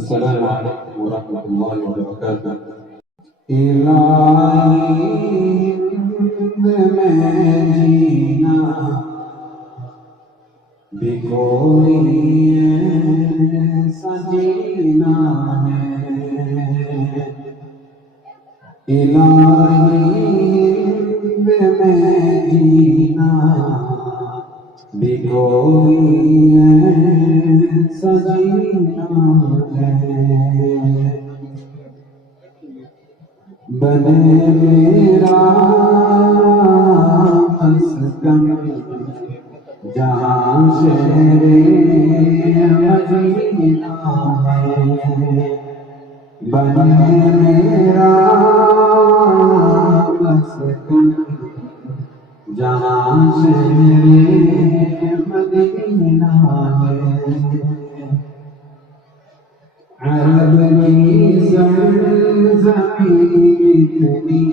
السلام عليكم ورحمة الله وبركاته. الہی میں جینا بھی کوئی ایسا جینا ہے، الہی میں جینا بھی کوئی ایسا جینا ہے، بنے میرا مسکن جہاں شہر مدینہ ہے، بنے میرا مسکن جہاں شہر مدینہ ہے، عرب کی سرزمین اتنی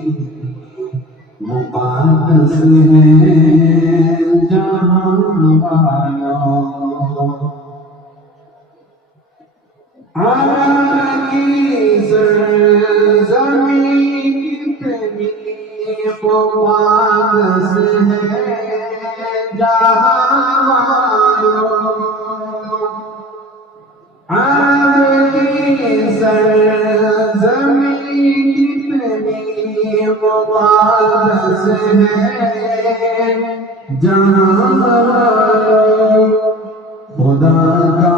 مقدس ہے جہاں والوں، عرب کی سرزمین اتنی مقدس ہے جہاں والوں، عرب کی سرزمین کتنی مقدس ہے جہاں والوں، خدا کا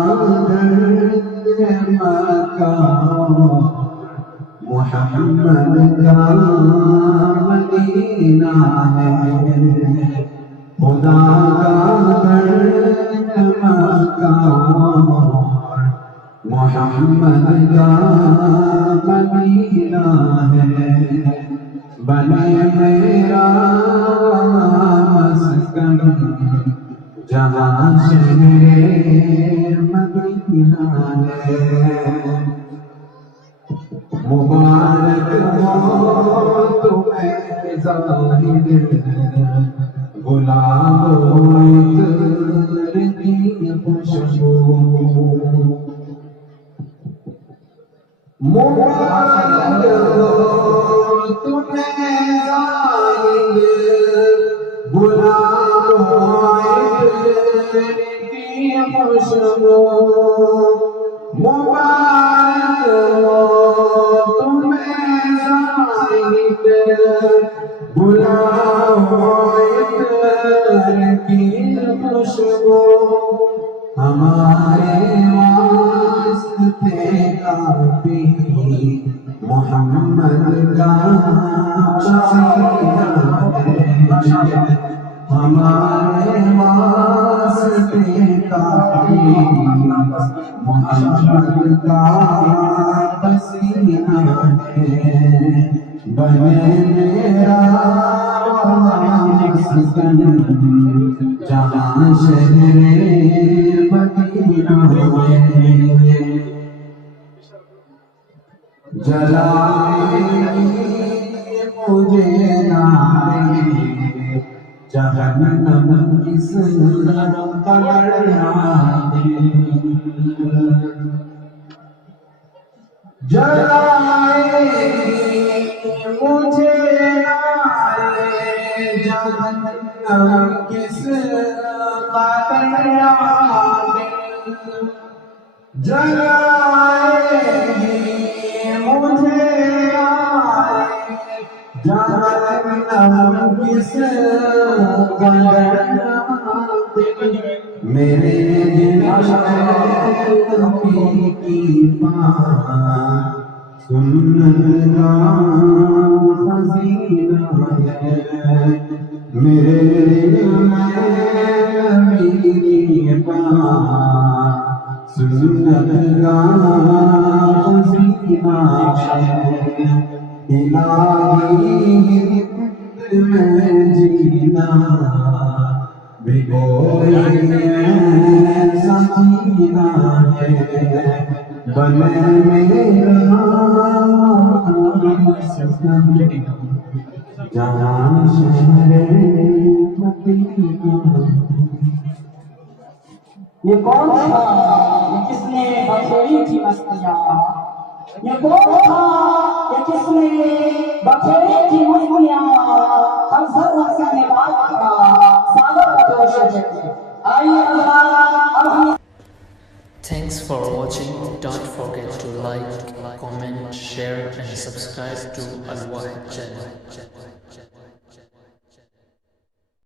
گھر مکہ محمد کا مدینہ ہے، خدا کا گھر مکہ محمد کا مدینہ ہے، بنے میرا مسکن جہاں شہر مدینہ ہے، مبارک ہو تمہیں زاہد گلاب و عطر کی خوشبو، مبارک ہو تمہیں زاہد گلاب و عطر کی خوشبو، مبارک ہو تمہیں زاہد گلاب و عطر کی خوشبو، ہمارے واسطے کافی محمد کا پسینہ ہے، ہمارے واسطے کافی محمد کا پسینہ ہے، بنے میرا مسکن جہاں شہر مدینہ ہے، جلائے مجھے نارے جہنم کس قدر آدھی، جلائے مجھے نارے جہنم کس قدر آدھی، جلائے مجھے جہنم کس قدر میرے نبی کی بات سنت کا خزینہ ہے، میرے نبی کی بات سنت کا خزینہ ہے، الہی میں جینا بھی کوئی ایسا جینا ہے، بنے میرا مسکن جہاں شہر مدینہ یہ کون تھا یہ کس نے بکھیری تھی مستیاں یہ کون تھا یہ کس نے بکھیری تھی مستیاں ہم سب رسم بات کا سادہ دوش ہے آئیے اب ہم Thanks for watching. Don't forget to like, comment, share and subscribe to Al Wahid channel.